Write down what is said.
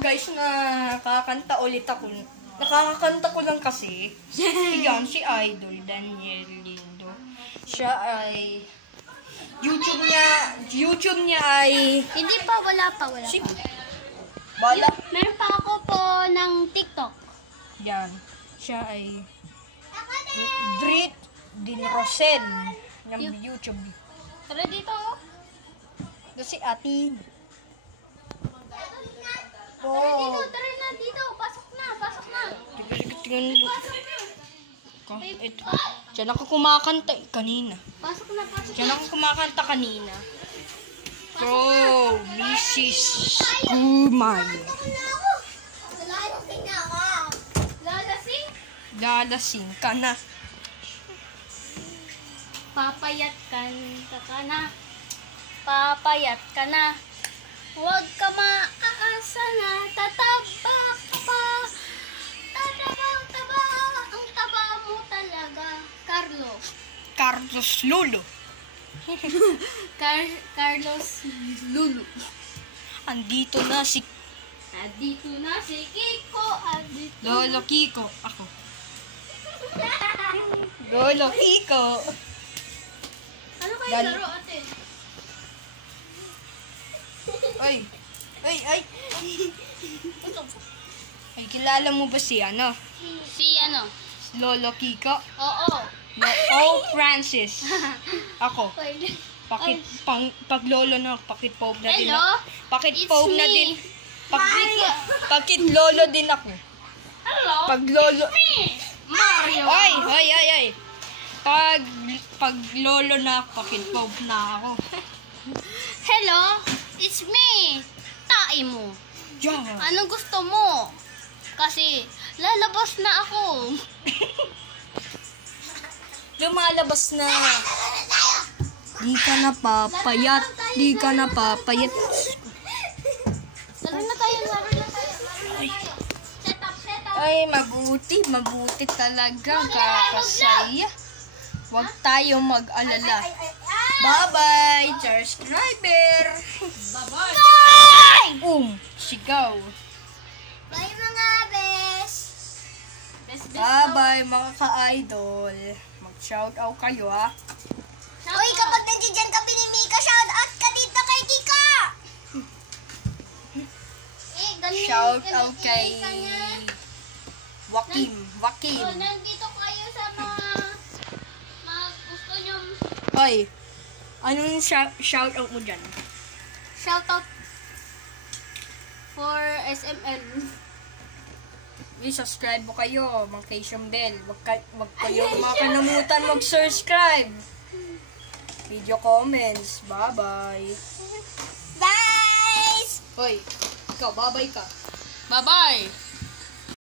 guys, nakakanta ulit ako. Nakakakanta ko lang kasi. Yan, si Idol Daniel Lindo. Siya ay... YouTube niya ay... Hindi pa, wala pa. Bala. Meron pa ako po ng TikTok. Yan. Siya ay... Drit Din Rosel. Ng YouTube. Tara dito. Ito si Atin. Tara na dito. Pasok na. Tingnan mo. Ito. Diyan ako kumakanta kanina. Pasok na. Diyan ako kumakanta kanina. Bro, Mrs. Gumay. Lalasing ka na. Papayat ka na. Huwag ka maaasa na. Tataba ka pa. Taba. Ang taba mo talaga. Carlos Lulo. Carlos Lulu. Andito na si Kiko. Lolo Kiko. Ako. Lolo Kiko. Ano kayo laro, ate? Ay. Ay, kilala mo ba si ano? Si ano? Lolo Kiko? Oo. No, Francis. Ako. Pag lolo na, pakit pope na din. Hello? Pakit It's pope na me. din. Pakit lolo din ako. Hello? Pag lolo... Mario. Ay. Pag lolo na, pakit pope na ako. Hello? It's me. Tae mo. Yeah. Anong gusto mo? Kasi lalabas na ako. Lumalabas na. Di ka na papayat. Laro na tayo. Set up. Ay, mabuti talaga. Kakasaya. Huwag tayo mag-alala. Bye-bye, subscriber. Bye-bye. Sigaw. Bye mga bes. Bye-bye, mga ka-idol. Mag-shoutout kayo, ha? Uy, kapag nandiyan ka pinimika, shoutout ka dito kay Kika. Shoutout kay Wakim. Nandito kayo sa mga gusto nyo. Hoy, anong shoutout mo dyan? Shoutout for SML. Subscribe mo kayo, mag-notification bell. Wag kayo makalimutan mag-subscribe. Video comments. Bye-bye. Bye! Hoy, ikaw, bye-bye ka. Bye-bye!